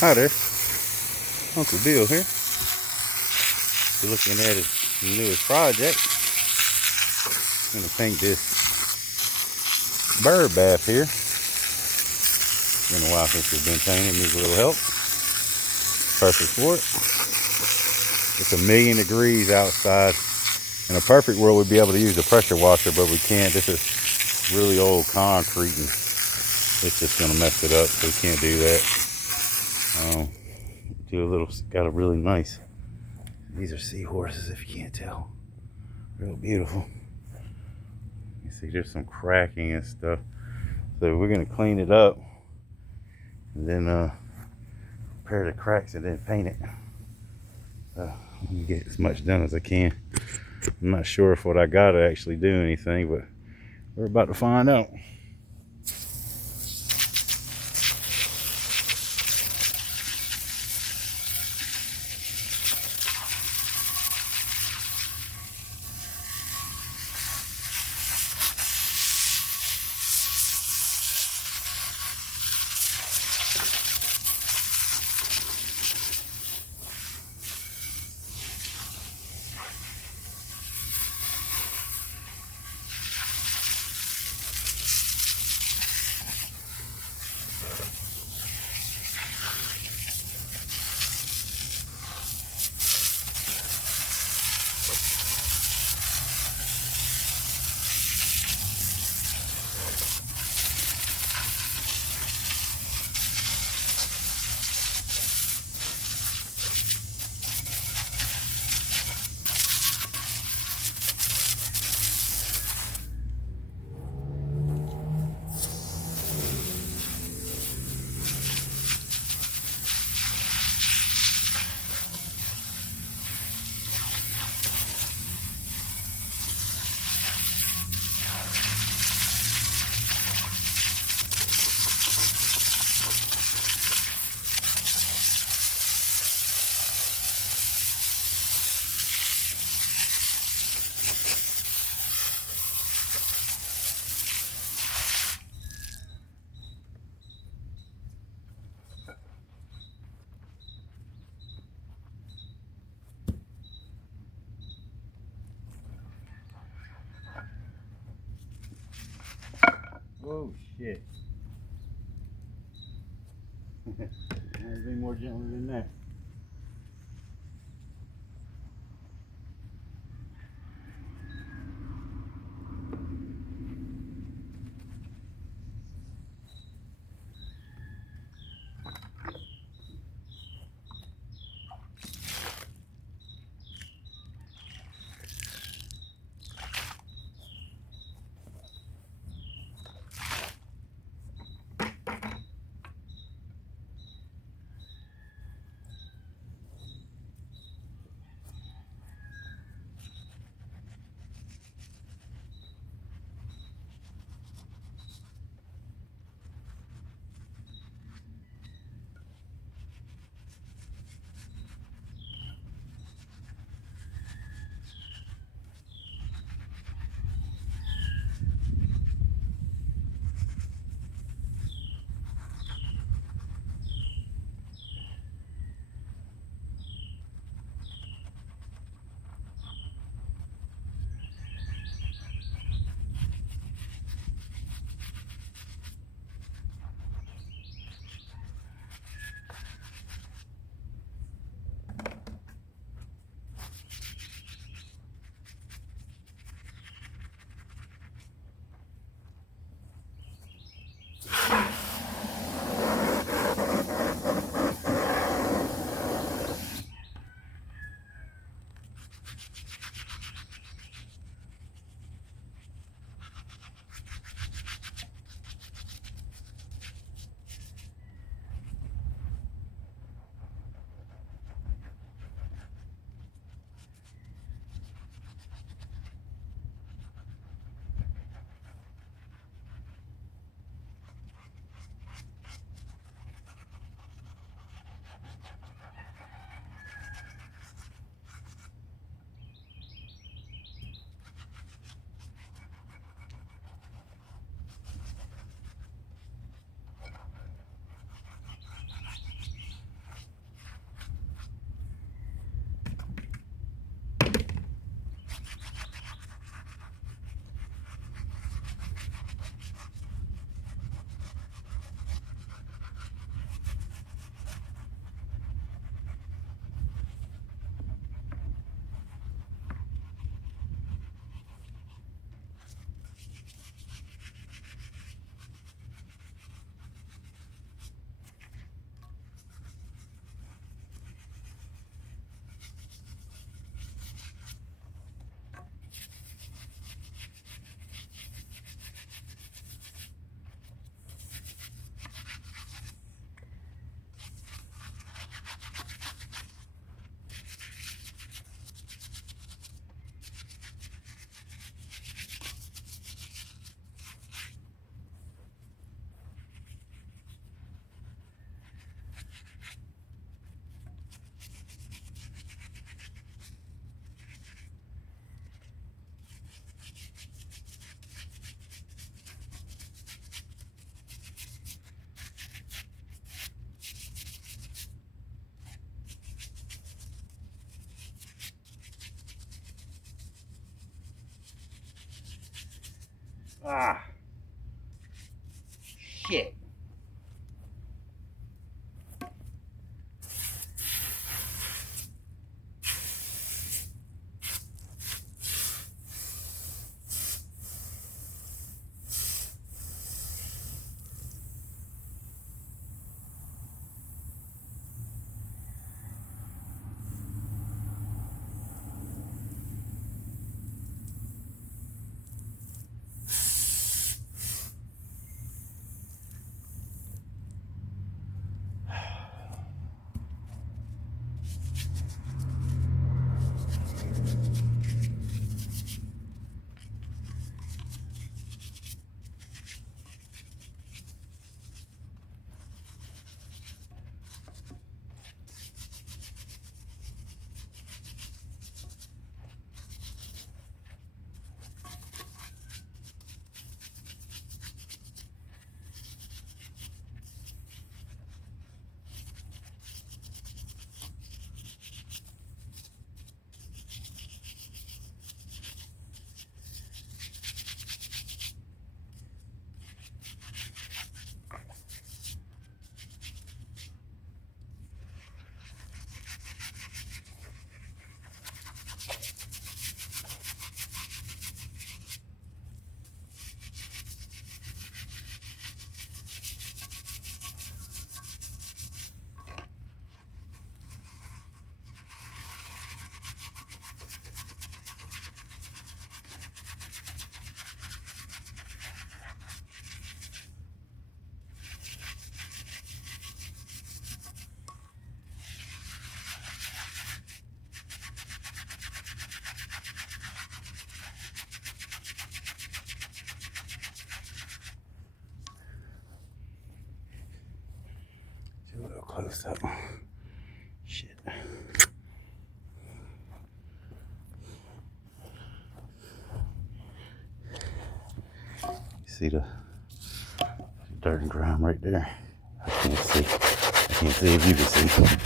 Hi there. Uncle Bill here. We're looking at his newest project. I'm gonna paint this bird bath here. It's been a while since it's been painted. Needs a little help. Perfect for it. It's 1,000,000 degrees outside. In a perfect world, we'd be able to use the pressure washer, but we can't. This is really old concrete, and it's just gonna mess it up, so we can't do that. Got a really nice. These are seahorses, if you can't tell. Real beautiful. You see there's some cracking and stuff. So we're gonna clean it up and then repair the cracks and then paint it. Let me get as much done as I can. I'm not sure if what I gotta actually do anything, but we're about to find out. Whoa, shit. Anything more gentler than that. Ah. Shit. Do a little close up. Shit. You see the dirt and grime right there? I can't see. I can't see if you can see.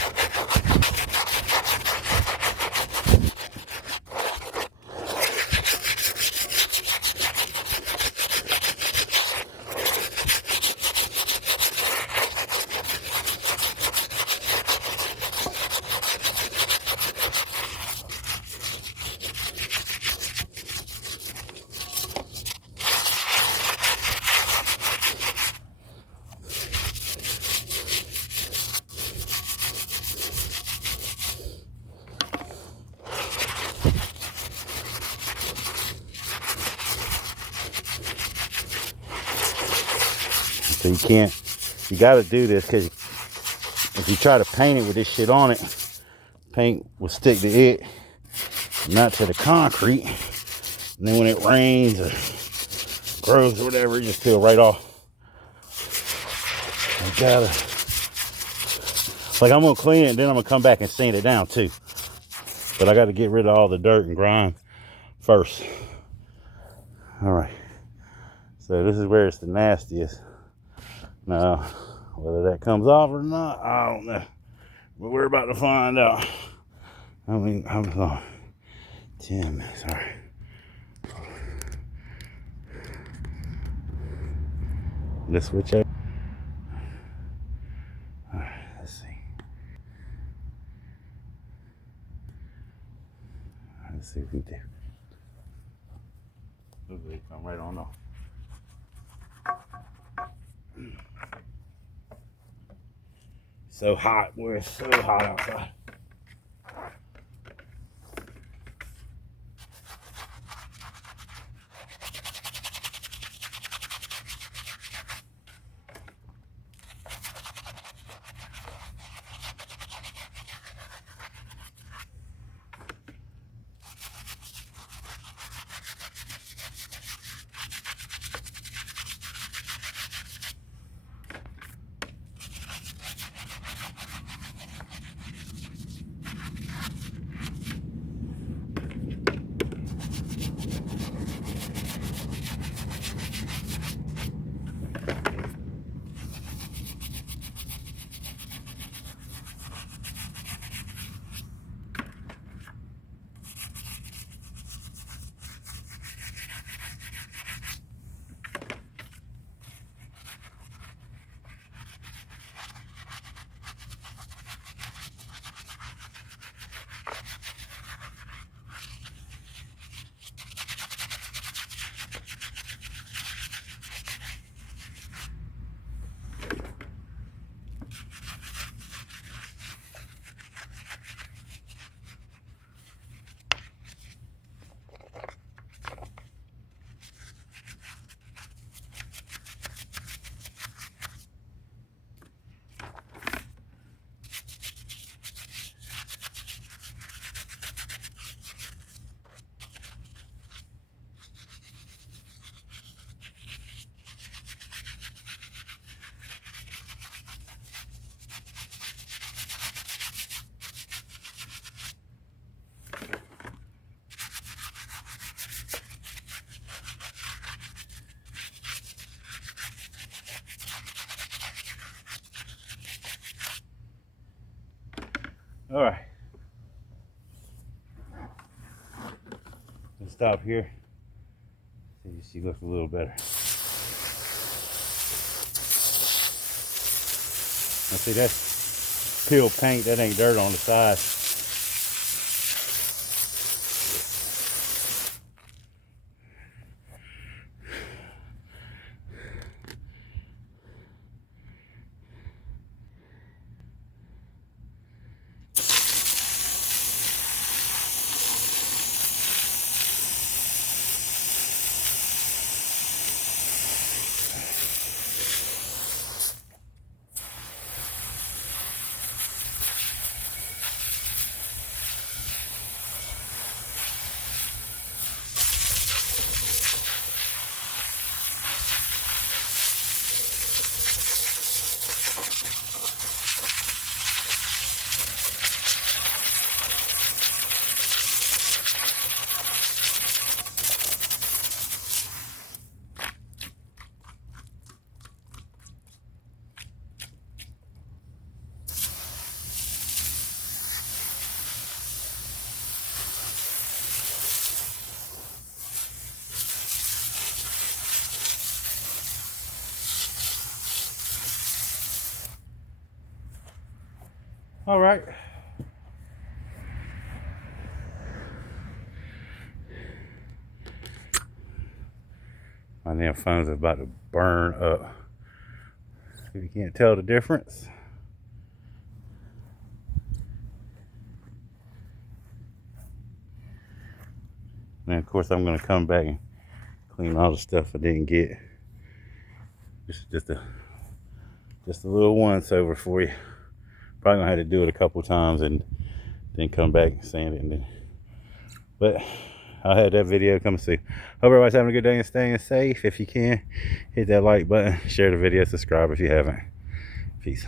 So you can't, you got to do this because if you try to paint it with this shit on it, paint will stick to it, not to the concrete. And then when it rains or grows or whatever, you just peel right off. You gotta, like I'm gonna clean it and then I'm gonna come back and sand it down too. But I gotta get rid of all the dirt and grime first. All right. So this is where it's the nastiest. Now, whether that comes off or not, I don't know. But we're about to find out. I mean, how long? 10 minutes, all right. Let's switch up. All right, let's see. All right, let's see what we do. Hopefully come right on off. So hot, boy, it's so hot outside. All right. Let's stop here. See if she looks a little better. Now see, that's peel paint. That ain't dirt on the side. All right. My damn phone's about to burn up. If you can't tell the difference. And of course I'm gonna come back and clean all the stuff I didn't get. This is just a little once over for you. Probably gonna have to do it a couple times and then come back and sand it and then. But I'll have that video come soon. Hope everybody's having a good day and staying safe. If you can, hit that like button, share the video, subscribe if you haven't. Peace.